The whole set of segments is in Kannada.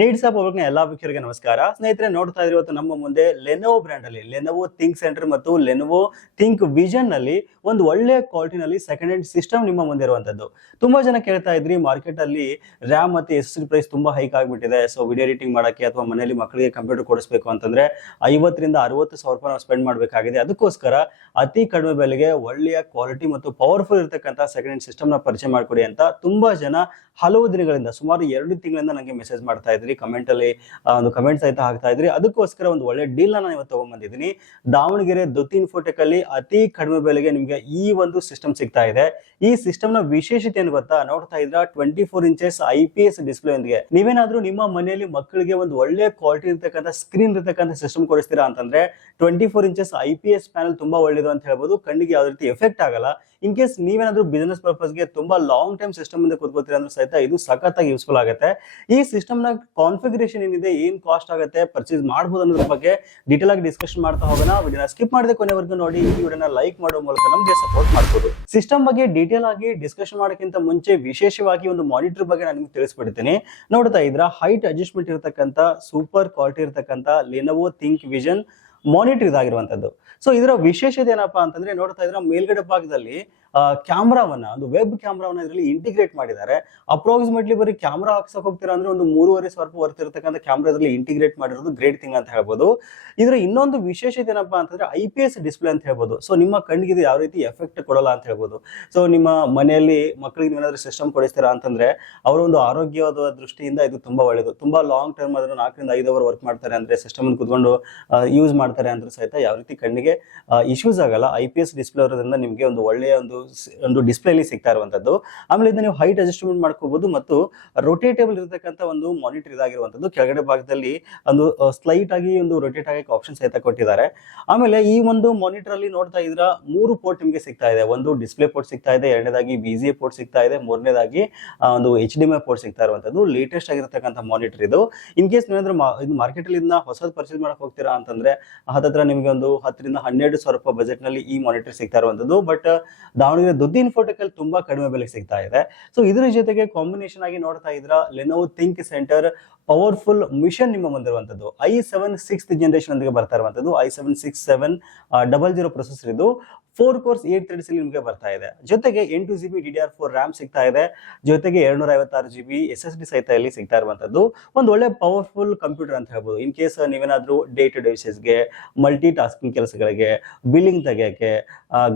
ನೀಡ್ಸ್ ಆಪ್ ಒಳಗಿನ ಎಲ್ಲಾ ವೀಕ್ಷಕರಿಗೆ ನಮಸ್ಕಾರ. ಸ್ನೇಹಿತರೆ, ನೋಡ್ತಾ ಇದ್ರೆ ಇವತ್ತು ನಮ್ಮ ಮುಂದೆ ಲೆನೋವೋ ಬ್ರ್ಯಾಂಡ್ ಅಲ್ಲಿ ಲೆನೋವೋ ಥಿಂಕ್ ಸೆಂಟರ್ ಮತ್ತು ಲೆನೋವೋ ಥಿಂಕ್ ವಿಷನ್ ನಲ್ಲಿ ಒಂದು ಒಳ್ಳೆ ಕ್ವಾಲಿಟಿನಲ್ಲಿ ಸೆಕೆಂಡ್ ಹ್ಯಾಂಡ್ ಸಿಸ್ಟಮ್ ನಿಮ್ಮ ಮುಂದೆ ಇರುವಂತದ್ದು. ತುಂಬಾ ಜನ ಕೇಳ್ತಾ ಇದ್ರಿ, ಮಾರ್ಕೆಟ್ ಅಲ್ಲಿ ರ್ಯಾಮ್ ಮತ್ತೆ ಎಸ್ ಪ್ರೈಸ್ ತುಂಬಾ ಹೈಕ್ ಆಗಿಬಿಟ್ಟಿದೆ. ಸೊ ವಿಡಿಯೋ ಎಡಿಟಿಂಗ್ ಮಾಡಕ್ಕೆ ಅಥವಾ ಮನೆಯಲ್ಲಿ ಮಕ್ಕಳಿಗೆ ಕಂಪ್ಯೂಟರ್ ಕೊಡಿಸಬೇಕು ಅಂತಂದ್ರೆ 50,000 ರಿಂದ 60,000 ರೂಪಾಯಿ ನಾವು ಸ್ಪೆಂಡ್ ಮಾಡಬೇಕಾಗಿದೆ. ಅದಕ್ಕೋಸ್ಕರ ಅತಿ ಕಡಿಮೆ ಬೆಲೆಗೆ ಒಳ್ಳೆಯ ಕ್ವಾಲಿಟಿ ಮತ್ತು ಪವರ್ಫುಲ್ ಇರತಕ್ಕಂತ ಸೆಕೆಂಡ್ ಹ್ಯಾಂಡ್ ಸಿಸ್ಟಮ್ ನ ಪರಿಚಯ ಮಾಡಿಕೊಡಿ ಅಂತ ತುಂಬಾ ಜನ ಹಲವು ದಿನಗಳಿಂದ, ಸುಮಾರು 2 ತಿಂಗಳಿಂದ ನನಗೆ ಮೆಸೇಜ್ ಮಾಡ್ತಾ ಇದ್ರಿ, ಕಮೆಂಟ್ ಅಲ್ಲಿ ಒಂದು ಕಮೆಂಟ್ ಸಹಿತ ಹಾಕ್ತಾ ಇದ್ರಿ. ಅದಕ್ಕೋಸ್ಕರ ಒಂದು ಒಳ್ಳೆ ಡೀಲ್ ನಾನು ಇವತ್ತು ತಗೊಂಡ್ಬಂದಿದ್ದೀನಿ. ದಾವಣಗೆರೆ ದುತ್ತಿ ಇನ್ಫೋಟೆಕ್ ಅಲ್ಲಿ ಅತಿ ಕಡಿಮೆ ಬೆಲೆಗೆ ನಿಮಗೆ ಈ ಒಂದು ಸಿಸ್ಟಮ್ ಸಿಗ್ತಾ ಇದೆ. ಈ ಸಿಸ್ಟಮ್ ನ ವಿಶೇಷತೆ ಏನು ಗೊತ್ತಾ? ನೋಡ್ತಾ ಇದ್ರ 24 ಇಂಚಸ್ IPS ಡಿಸ್ಪ್ಲೇ ಒಂದಿಗೆ ನೀವೇನಾದ್ರೂ ನಿಮ್ಮ ಮನೆಯಲ್ಲಿ ಮಕ್ಕಳಿಗೆ ಒಂದು ಒಳ್ಳೆ ಕ್ವಾಲಿಟಿ ಇರತಕ್ಕಂಥ ಸ್ಕ್ರೀನ್ ಇರತಕ್ಕಂಥ ಸಿಸ್ಟಮ್ ಕೊಡಿಸ್ತೀರಾ ಅಂತಂದ್ರೆ 24 ಇಂಚಸ್ IPS ಪ್ಯಾನಲ್ ತುಂಬಾ ಒಳ್ಳೇದು ಅಂತ ಹೇಳ್ಬೋದು. ಕಣ್ಣಿಗೆ ಯಾವ ರೀತಿ ಎಫೆಕ್ಟ್ ಆಗಲ್ಲ. ಇನ್ ಕೇಸ್ ನೀವೇನಾದ್ರೂ ಬಿಸಿನೆಸ್ ಪರ್ಪಸ್ಗೆ ತುಂಬಾ ಲಾಂಗ್ ಟೈಮ್ ಸಿಸ್ಟಮ್ ಮುಂದೆ ಕೂತ್ಕೋತೀರ ಅಂದ್ರೆ ಸಹಿತ ಇದು ಸಖತ್ತಾಗಿ ಯೂಸ್ಫುಲ್ ಆಗುತ್ತೆ. ಈ ಸಿಸ್ಟಮ್ ನ ಕಾನ್ಫಿಗರೇಷನ್ ಏನಿದೆ, ಏನ್ ಕಾಸ್ಟ್ ಆಗುತ್ತೆ, ಪರ್ಚೇಸ್ ಮಾಡಬಹುದು ಅನ್ನೋದ್ರ ಬಗ್ಗೆ ಡೀಟೇಲ್ ಆಗಿ ಡಿಸ್ಕಷನ್ ಮಾಡ್ತಾ ಹೋಗೋಣ. ವಿಡಿಯೋನ ಸ್ಕಿಪ್ ಮಾಡದೆ ಕೊನೆವರೆಗೂ ನೋಡಿ. ಈ ವಿಡಿಯೋನ ಲೈಕ್ ಮಾಡೋ ಮೂಲಕ ನಮಗೆ ಸಪೋರ್ಟ್ ಮಾಡಬಹುದು. ಸಿಸ್ಟಮ್ ಬಗ್ಗೆ ಡೀಟೇಲ್ ಆಗಿ ಡಿಸ್ಕಷನ್ ಮಾಡೋಕ್ಕಿಂತ ಮುಂಚೆ ವಿಶೇಷವಾಗಿ ಒಂದು ಮಾನಿಟರ್ ಬಗ್ಗೆ ನಾನು ನಿಮ್ಗೆ ತಿಳಿಸ್ಬಿಡ್ತೀನಿ. ನೋಡ್ತಾ ಇದ್ರ ಹೈಟ್ ಅಡ್ಜಸ್ಟ್ಮೆಂಟ್ ಇರತಕ್ಕಂತ ಸೂಪರ್ ಕ್ವಾಲಿಟಿ ಇರತಕ್ಕಂತ ಲೆನೋವೋ ಥಿಂಕ್ ವಿಷನ್ ಮಾನಿಟರ್ ಇದಾಗಿರುವಂತದ್ದು. ಸೊ ಇದರ ವಿಶೇಷತೆ ಏನಪ್ಪಾ ಅಂತಂದ್ರೆ, ನೋಡ್ತಾ ಇದ್ರ ಮೇಲ್ಗಡೆ ಭಾಗದಲ್ಲಿ ಕ್ಯಾಮ್ರಾವನ್ನ, ಒಂದು ವೆಬ್ ಕ್ಯಾಮ್ರಾವನ್ನ ಇದರಲ್ಲಿ ಇಂಟಿಗ್ರೇಟ್ ಮಾಡಿದ್ದಾರೆ. ಅಪ್ರಾಕ್ಸಿಮೇಟ್ಲಿ ಬರೀ ಕ್ಯಾಮ್ರಾ ಹಾಕ್ಸಕ್ ಹೋಗ್ತೀರಾ ಅಂದ್ರೆ ಒಂದು 3,500 ರೂಪಾಯಿ ವರ್ತ್ ಇರತಕ್ಕಂಥ ಕ್ಯಾಮ್ರಾ ಇದರಲ್ಲಿ ಇಂಟಿಗ್ರೇಟ್ ಮಾಡಿರೋದು ಗ್ರೇಟ್ ಥಿಂಗ್ ಅಂತ ಹೇಳ್ಬೋದು. ಇದರ ಇನ್ನೊಂದು ವಿಶೇಷತೆ ಏನಪ್ಪಾ ಅಂತಂದ್ರೆ IPS ಡಿಸ್ಪ್ಲೇ ಅಂತ ಹೇಳ್ಬೋದು. ಸೊ ನಿಮ್ಮ ಕಣ್ಣಿಗೆ ಇದು ಯಾವ ರೀತಿ ಎಫೆಕ್ಟ್ ಕೊಡಲ್ಲ ಅಂತ ಹೇಳ್ಬೋದು. ಸೊ ನಿಮ್ಮ ಮನೆಯಲ್ಲಿ ಮಕ್ಕಳಿಗೆ ಏನಾದ್ರು ಸಿಸ್ಟಮ್ ಕೊಡಿಸ್ತೀರಾ ಅಂತಂದ್ರೆ ಅವರ ಒಂದು ಆರೋಗ್ಯವಾದ ದೃಷ್ಟಿಯಿಂದ ಇದು ತುಂಬಾ ಒಳ್ಳೇದು. ತುಂಬಾ ಲಾಂಗ್ ಟರ್ಮ್ ಅದನ್ನು 4 ರಿಂದ 5 ಅವರ್ ವರ್ಕ್ ಮಾಡ್ತಾರೆ ಅಂದ್ರೆ, ಸಿಸ್ಟಮ್ ಕುತ್ಕೊಂಡು ಯೂಸ್ ಮಾಡ್ತಾರೆ ಅಂದ್ರೆ ಸಹಿತ ಯಾವ ರೀತಿ ಕಣ್ಣಿಗೆ ಇಶ್ಯೂಸ್ ಆಗಲ್ಲ. IPS ಡಿಸ್ಪ್ಲೇ ಇರೋದ್ರಿಂದ ನಿಮಗೆ ಒಂದು ಒಳ್ಳೆಯ ಒಂದು ಡಿಸ್ಪ್ಲೇ ಅಲ್ಲಿ ಸಿಗ್ತಾ ಇರುವಂತದ್ದು. ಆಮೇಲೆ ಇದನ್ನ ನೀವು ಹೈಟ್ ಅಡ್ಜಸ್ಟ್ಮೆಂಟ್ ಮಾಡ್ಕೋಬಹುದು ಮತ್ತು ರೊಟೇಟೇಬಲ್ ಇರತಕ್ಕಂತ ಒಂದು ಮಾನಿಟರ್ ಇದಾಗಿರುವಂತದ್ದು. ಕೆಳಗಡೆ ಭಾಗದಲ್ಲಿ ಒಂದು ಸ್ಲೈಟ್ ಆಗಿ ಒಂದು ರೊಟೇಟ್ ಆಗಕ್ಕೆ ಆಪ್ಷನ್ ಸಹಿತ ಕೊಟ್ಟಿದ್ದಾರೆ. ಆಮೇಲೆ ಈ ಒಂದು ಮಾನಿಟರ್ ಅಲ್ಲಿ ನೋಡ್ತಾ ಇದ್ರ 3 ಪೋರ್ಟ್ ನಿಮಗೆ ಸಿಗ್ತಾ ಇದೆ. ಒಂದು ಡಿಸ್ಪ್ಲೇ ಪೋರ್ಟ್ ಸಿಗ್ತಾ ಇದೆ, ಎರಡನೇದಾಗಿ VGA ಪೋರ್ಟ್ ಸಿಗ್ತಾ ಇದೆ, ಮೂರನೇದಾಗಿ ಒಂದು HDMI ಪೋರ್ಟ್ ಸಿಗ್ತಾ ಇರುವಂತದ್ದು. ಲೇಟೆಸ್ಟ್ ಆಗಿರತಕ್ಕಂತ ಮಾನಿಟರ್ ಇದು. ಇನ್ ಕೇಸ್ ನೀವೇನಾದ್ರೂ ಇದು ಮಾರ್ಕೆಟ್ ಅಲ್ಲಿ ಇದನ್ನ ಹೊಸದು ಪರ್ಚೇಸ್ ಮಾಡಕ್ ಹೋಗ್ತೀರಾ ಅಂತಂದ್ರೆ ಹತ್ತತ್ರ ನಿಮಗೆ ಒಂದು 10,000 ರಿಂದ 12,000 ರೂಪಾಯಿ ಬಜೆಟ್ ನಲ್ಲಿ ಈ ಮಾನಿಟರ್ ಸಿಗ್ತಾ ಇರುವಂತದ್ದು. ಬಟ್ ದಾವಣಗೆರೆ ದುದ್ದಿ ಇನ್ಫೋಟೆಕ್ ಅಲ್ಲಿ ತುಂಬಾ ಕಡಿಮೆ ಬೆಲೆಗೆ ಸಿಗ್ತಾ ಇದೆ. ಸೊ ಇದ್ರ ಜೊತೆಗೆ ಕಾಂಬಿನೇಷನ್ ಆಗಿ ನೋಡ್ತಾ ಇದ್ರ Lenovo ThinkCentre powerful machine ನಿಮ್ಮ ಮುಂದಿರುವಂತದ್ದು. i7 6th ಜನರೇಷನ್ ಒಂದಿಗೆ ಬರ್ತಾ ಇರುವಂತದ್ದು. i7 6700 ಪ್ರೊಸೆಸರ್ ಇದು. 4 ಕೋರ್ಸ್ 8 ಥ್ರೆಡ್ಸ್ ನಿಮಗೆ ಬರ್ತಾ ಇದೆ. ಜೊತೆಗೆ 8 GB DDR4 ರ್ಯಾಮ್ ಸಿಗ್ತಾ ಇದೆ. ಜೊತೆಗೆ 256 GB SSD ಸಹಿತ ಇಲ್ಲಿ ಸಿಗ್ತಾ ಇರುವಂತದ್ದು. ಒಂದು ಒಳ್ಳೆ ಪವರ್ಫುಲ್ ಕಂಪ್ಯೂಟರ್ ಅಂತ ಹೇಳ್ಬೋದು. ಇನ್ ಕೇಸ್ ನೀವೇನಾದ್ರೂ ಡೇ ಟು ಡೇ ಗೆ, ಮಲ್ಟಿ ಟಾಸ್ಕಿಂಗ್ ಕೆಲಸಗಳಿಗೆ, ಬಿಲ್ಲಿಂಗ್ ತೆಗೆಯಕ್ಕೆ,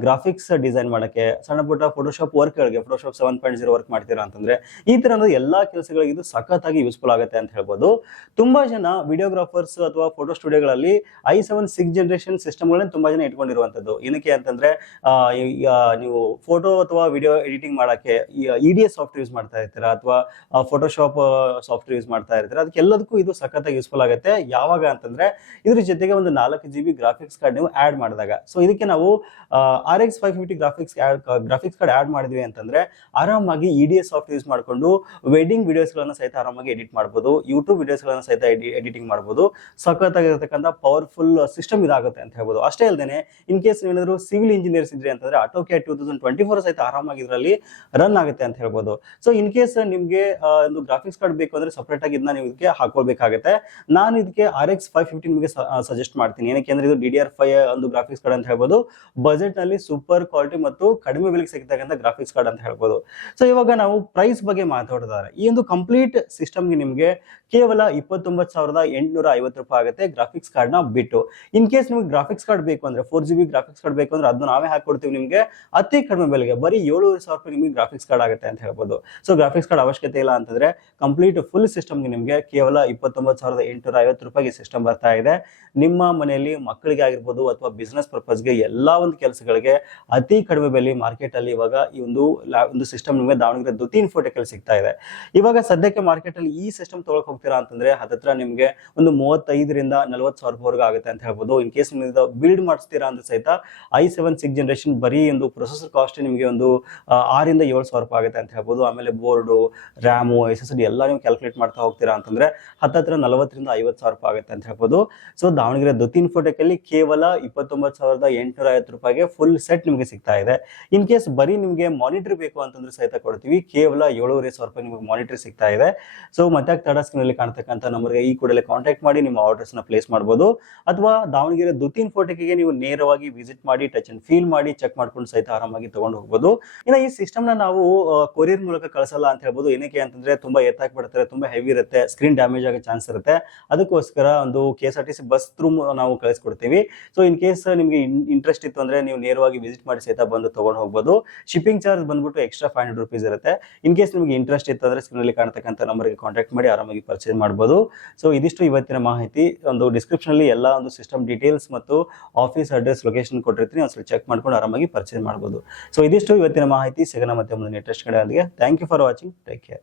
ಗ್ರಾಫಿಕ್ಸ್ ಡಿಸೈನ್ ಮಾಡಕ್ಕೆ, ಸಣ್ಣ ಪುಟ್ಟ ಫೋಟೋಶಾಪ್ ವರ್ಕ್ ಗಳಿಗೆ, ಫೋಟೋಶಾಪ್ 7.0 ವರ್ಕ್ ಮಾಡ್ತೀರಾ ಅಂತಂದ್ರೆ ಈ ತರದ ಎಲ್ಲಾ ಕೆಲಸಗಳಿಗೆ ಇದು ಸಖತ್ತಾಗಿ ಯೂಸ್ಫುಲ್ ಆಗುತ್ತೆ ಅಂತ ಹೇಳ್ಬೋದು. ತುಂಬಾ ಜನ ವಿಡಿಯೋಗ್ರಾಫರ್ಸ್ ಅಥವಾ photo ಸ್ಟುಡಿಯೋಗಳಲ್ಲಿ i7 6th generation system ಗಳನ್ನ ತುಂಬಾ ಜನ ಇಟ್ಕೊಂಡಿರುವಂತದ್ದು. ಏನಕ್ಕೆ ಅಂತಂದ್ರೆ ನೀವು ಫೋಟೋ ಅಥವಾ ವಿಡಿಯೋ ಎಡಿಟಿಂಗ್ ಮಾಡಕ್ಕೆ EDS ಸಾಫ್ಟ್ವೇರ್ ಯೂಸ್ ಮಾಡ್ತಾ ಇರ್ತೀರಾ ಅಥವಾ ಫೋಟೋಶಾಪ್ ಸಾಫ್ಟ್ವೇರ್ ಯೂಸ್ ಮಾಡ್ತಾ ಇರ್ತೀರಾ, ಅದಕ್ಕೆಲ್ಲದಕ್ಕೂ ಇದು ಸಖತ್ತಾಗಿ ಯೂಸ್ಫುಲ್ ಆಗುತ್ತೆ. ಯಾವಾಗ ಅಂತಂದ್ರೆ ಇದ್ರ ಜೊತೆಗೆ ಒಂದು 4 GB ಗ್ರಾಫಿಕ್ಸ್ ಕಾರ್ಡ್ ನೀವು ಆಡ್ ಮಾಡಿದಾಗ. ಸೊ ಇದಕ್ಕೆ ನಾವು RX 550 ಗ್ರಾಫಿಕ್ಸ್ ಕಾರ್ಡ್ ಆಡ್ ಮಾಡಿದ್ವಿ ಅಂತಂದ್ರೆ ಆರಾಮಾಗಿ EDS ಸಾಫ್ಟ್ವೇರ್ ಯೂಸ್ ಮಾಡಿಕೊಂಡು ವೆಡ್ಡಿಂಗ್ ವಿಡಿಯೋಸ್ ಗಳನ್ನ ಸಹಿತ ಆರಾಮಾಗಿ ಎಡಿಟ್ ಮಾಡಬಹುದು, ಯೂಟ್ಯೂಬ್ ವಿಡಿಯೋಸ್ ಗಳನ್ನ ಸಹಿತ ಎಡಿಟಿಂಗ್ ಮಾಡಬಹುದು. ಸಖತ್ತಾಗಿರತಕ್ಕಂಥ ಪವರ್ಫುಲ್ ಸಿಸ್ಟಮ್ ಇದಾಗುತ್ತೆ ಅಂತ ಹೇಳ್ಬೋದು. ಅಷ್ಟೇ ಅಲ್ಲದೆ ಇನ್ ಕೇಸ್ ಏನಾದ್ರು ಸಿವಿಲ್ ಇಂಜಿನಿಯರ್ಸ್ ಇದ್ರಿ ಅಂತಂದ್ರೆ AutoCAD 2024 ಸಹಿತ ಆರಾಮಾಗಿ ಇದರಲ್ಲಿ ರನ್ ಆಗುತ್ತೆ ಅಂತ ಹೇಳ್ಬೋದು. ಸೊ ಇನ್ ಕೇಸ್ ನಿಮ್ಗೆ ಒಂದು ಗ್ರಾಫಿಕ್ಸ್ ಕಾರ್ಡ್ ಬೇಕು ಅಂದ್ರೆ ಸಪರೇಟ್ ಆಗಿ ಇದನ್ನ ನೀವು ಇದಕ್ಕೆ ಹಾಕೊಳ್ಬೇಕಾಗುತ್ತೆ. ನಾನು ಇದಕ್ಕೆ RX 550 ನಿಮಗೆ ಸಜೆಸ್ಟ್ ಮಾಡ್ತೀನಿ. ಏನಕ್ಕೆ ಅಂದ್ರೆ ಇದು DDR5 ಒಂದು ಗ್ರಾಫಿಕ್ಸ್ ಕಾರ್ಡ್ ಅಂತ ಹೇಳ್ಬೋದು. ಬಜೆಟ್ ನಲ್ಲಿ ಸೂಪರ್ ಕ್ವಾಲಿಟಿ ಮತ್ತು ಕಡಿಮೆ ಬೆಲೆಗೆ ಸಿಗ್ತಕ್ಕಂಥ ಗ್ರಾಫಿಕ್ಸ್ ಕಾರ್ಡ್ ಅಂತ ಹೇಳ್ಬೋದು. ಸೊ ಇವಾಗ ನಾವು ಪ್ರೈಸ್ ಬಗ್ಗೆ ಮಾತಾಡಿದ್ರೆ ಈ ಒಂದು ಕಂಪ್ಲೀಟ್ ಸಿಸ್ಟಮ್ಗೆ ನಿಮಗೆ ಕೇವಲ 29,850 ರೂಪಾಯಿ ಆಗುತ್ತೆ ಗ್ರಾಫಿಕ್ಸ್ ಕಾರ್ಡ್ ನ ಬಿಟ್ಟು. ಇನ್ ಕೇಸ್ ನಿಮ್ಗೆ ಗ್ರಾಫಿಕ್ಸ್ ಕಾರ್ಡ್ ಬೇಕು ಅಂದ್ರೆ 4 GB ಗ್ರಾಫಿಕ್ಸ್ ಕಾರ್ಡ್ ಬೇಕು ಅಂದ್ರೆ ಅದನ್ನ ನಾವೇ ಹಾಕೊಡ್ತೀವಿ ನಿಮ್ಗೆ ಅತಿ ಕಡಿಮೆ ಬೆಲೆಗೆ. ಬರೀ 7,500 ರೂಪಾಯಿ ನಿಮಗೆ ಗ್ರಾಫಿಕ್ಸ್ ಕಾರ್ಡ್ ಆಗುತ್ತೆ ಅಂತ ಹೇಳ್ಬೋದು. ಸೊ ಗ್ರಾಫಿಕ್ಸ್ ಕಾರ್ಡ್ ಅವಶ್ಯಕತೆ ಇಲ್ಲ ಅಂತಂದ್ರೆ ಕಂಪ್ಲೀಟ್ ಫುಲ್ ಸಿಸ್ಟಮ್ಗೆ ನಿಮಗೆ ಕೇವಲ 29,850 ರೂಪಾಯಿಗೆ ಸಿಸ್ಟಮ್ ಬರ್ತಾ ಇದೆ. ನಿಮ್ಮ ಮನೆಯಲ್ಲಿ ಮಕ್ಕಳಿಗೆ ಆಗಿರ್ಬೋದು ಅಥವಾ ಬಿಸ್ನೆಸ್ ಪರ್ಪಸ್ಗೆ ಎಲ್ಲಾ ಒಂದು ಕೆಲಸಗಳಿಗೆ ಅತಿ ಕಡಿಮೆ ಬೆಲೆ ಮಾರ್ಕೆಟ್ ಅಲ್ಲಿ ಇವಾಗ ಈ ಒಂದು ಸಿಸ್ಟಮ್ ನಿಮಗೆ ದಾವಣಗೆರೆ ದುತ್ತಿ ಇನ್ಫೋಟೆಕ್ ಅಲ್ಲಿ ಸಿಗ್ತಾ ಇದೆ. ಇವಾಗ ಸದ್ಯಕ್ಕೆ ಮಾರ್ಕೆಟ್ ಅಲ್ಲಿ ಈ ಸಿಸ್ಟಮ್ ತಗೊಳಕ್ ಹೋಗ್ತೀರಾ ಅಂತಂದ್ರೆ ಹತ್ತತ್ರ ನಿಮ್ಗೆ ಒಂದು 35,000 ರಿಂದ 40,000 ರೂಪಾಯಿವರೆಗೂ ಆಗುತ್ತೆ ಅಂತ ಹೇಳ್ಬೋದು. ಇನ್ ಕೇಸ್ ನೀವು ಬಿಲ್ಡ್ ಮಾಡಿಸ್ತೀರಾ ಅಂತ ಸಹಿತ i7 i7 6 ಜನರೇಷನ್ ಬರೀ ಒಂದು ಪ್ರೊಸೆಸರ್ ಕಾಸ್ಟ್ ನಿಮಗೆ ಒಂದು 6,000-7,000 ಆಗುತ್ತೆ ಅಂತ ಹೇಳ್ಬೋದು. ಆಮೇಲೆ ಬೋರ್ಡು, ರ್ಯಾಮು, SSD ಎಲ್ಲ ನೀವು ಕ್ಯಾಲ್ಕುಲೇಟ್ ಮಾಡ್ತಾ ಹೋಗ್ತೀರಾ ಅಂತಂದ್ರೆ ಹತ್ತತ್ರ 40,000-50,000 ಆಗುತ್ತೆ ಅಂತ ಹೇಳ್ಬೋದು. ಸೊ ದಾವಣಗೆರೆ ದುತಿ ಇನ್ಫೋಟೆಕ್ ಅಲ್ಲಿ ಕೇವಲ 29,850 ರೂಪಾಯಿಗೆ ಫುಲ್ ಸೆಟ್ ನಿಮಗೆ ಸಿಗ್ತಾ ಇದೆ. ಇನ್ ಕೇಸ್ ಬರೀ ನಿಮಗೆ ಮಾನಿಟರ್ ಬೇಕು ಅಂತಂದ್ರೆ ಸಹಿತ ಕೊಡ್ತೀವಿ, ಕೇವಲ 7,500 ರೂಪಾಯಿ ನಿಮಗೆ ಮಾನಿಟರ್ ಸಿಗ್ತಾ ಇದೆ. ಸೊ ಮತ್ತೆ ತಡ ಸ್ಕ್ರೀನ್ ಅಲ್ಲಿ ಕಾಣ್ತಕ್ಕಂಥ ನಂಬರ್ಗೆ ಈ ಕೂಡಲೇ ಕಾಂಟ್ಯಾಕ್ಟ್ ಮಾಡಿ ನಿಮ್ಮ ಆರ್ಡರ್ಸ್ ನ ಪ್ಲೇಸ್ ಮಾಡಬಹುದು. ಅಥವಾ ದಾವಣಗೆರೆ ದುತಿ ಇನ್ಫೋಟೆಕ್ ಗೆ ನೀವು ನೇರವಾಗಿ ವಿಸಿಟ್ ಮಾಡಿ ಟಚ್ ಅಂಡ್ ಫೀಲ್ ಮಾಡಿ ಚೆಕ್ ಮಾಡ್ಕೊಂಡು ಸಹಿತ ಆರಾಮಾಗಿ ತಗೊಂಡು ಹೋಗ್ಬೋದು. ಇನ್ನು ಈ ಸಿಸ್ಟಮ್ ನ ನಾವು ಕೊರಿಯರ್ ಮೂಲಕ ಕಳಿಸಲ್ಲ ಅಂತ ಹೇಳ್ಬೋದು. ಏನಕ್ಕೆ ಅಂತಂದ್ರೆ ತುಂಬಾ ಎತ್ತಾಗಿ ಬಿಡ್ತಾರೆ, ತುಂಬಾ ಹೆವಿ ಇರುತ್ತೆ, ಸ್ಕ್ರೀನ್ ಡ್ಯಾಮೇಜ್ ಆಗೋ ಚಾನ್ಸ್ ಇರುತ್ತೆ. ಅದಕ್ಕೋಸ್ಕರ ಒಂದು KSRTC ಬಸ್ ಥ್ರೂ ನಾವು ಕಳಿಸ್ಕೊಡ್ತೀವಿ. ಸೊ ಇನ್ ಕೇಸ್ ನಿಮಗೆ ಇಂಟ್ರೆಸ್ಟ್ ಇತ್ತು ಅಂದ್ರೆ ನೀವು ನೇರವಾಗಿ ವಿಸಿಟ್ ಮಾಡಿ ಸಹಿತ ಬಂದು ತಗೊಂಡು ಹೋಗ್ಬೋದು. ಶಿಪ್ಪಿಂಗ್ ಚಾರ್ಜ್ ಬಂದ್ಬಿಟ್ಟು ಎಕ್ಸ್ಟ್ರಾ 500 ರೂಪೀಸ್ ಇರುತ್ತೆ. ಇನ್ ಕೇಸ್ ನಿಮಗೆ ಇಂಟ್ರೆಸ್ಟ್ ಇತ್ತು ಅಂದ್ರೆ ಸ್ಕ್ರೀನ್ ಅಲ್ಲಿ ಕಾಣ್ತಕ್ಕಂಥ ನಂಬರ್ಗೆ ಕಾಂಟ್ಯಾಕ್ಟ್ ಮಾಡಿ ಆರಾಮಾಗಿ ಪರ್ಚೇಸ್ ಮಾಡಬಹುದು. ಸೊ ಇದಿಷ್ಟು ಇವತ್ತಿನ ಮಾಹಿತಿ. ಒಂದು ಡಿಸ್ಕ್ರಿಪ್ಷನ್ ಅಲ್ಲಿ ಎಲ್ಲ ಒಂದು ಸಿಸ್ಟಮ್ ಡೀಟೇಲ್ಸ್ ಮತ್ತು ಆಫೀಸ್ ಅಡ್ರೆಸ್ ಲೊಕೇಶನ್ ಕೊಟ್ಟಿರ್ತೀನಿ, ಒಂದ್ಸಲ ಚೆಕ್ ಮಾಡ್ಕೊಂಡು ಆರಾಮಾಗಿ ಪರ್ಚೇಸ್ ಮಾಡಬಹುದು. ಸೊ ಇದಿಷ್ಟು ಇವತ್ತಿನ ಮಾಹಿತಿ. ಸಿಗೋಣ ಮತ್ತೆ ಮುಂದಿನ ನೆಕ್ಸ್ಟ್ ಕಡೆ. Thank you for watching. Take care.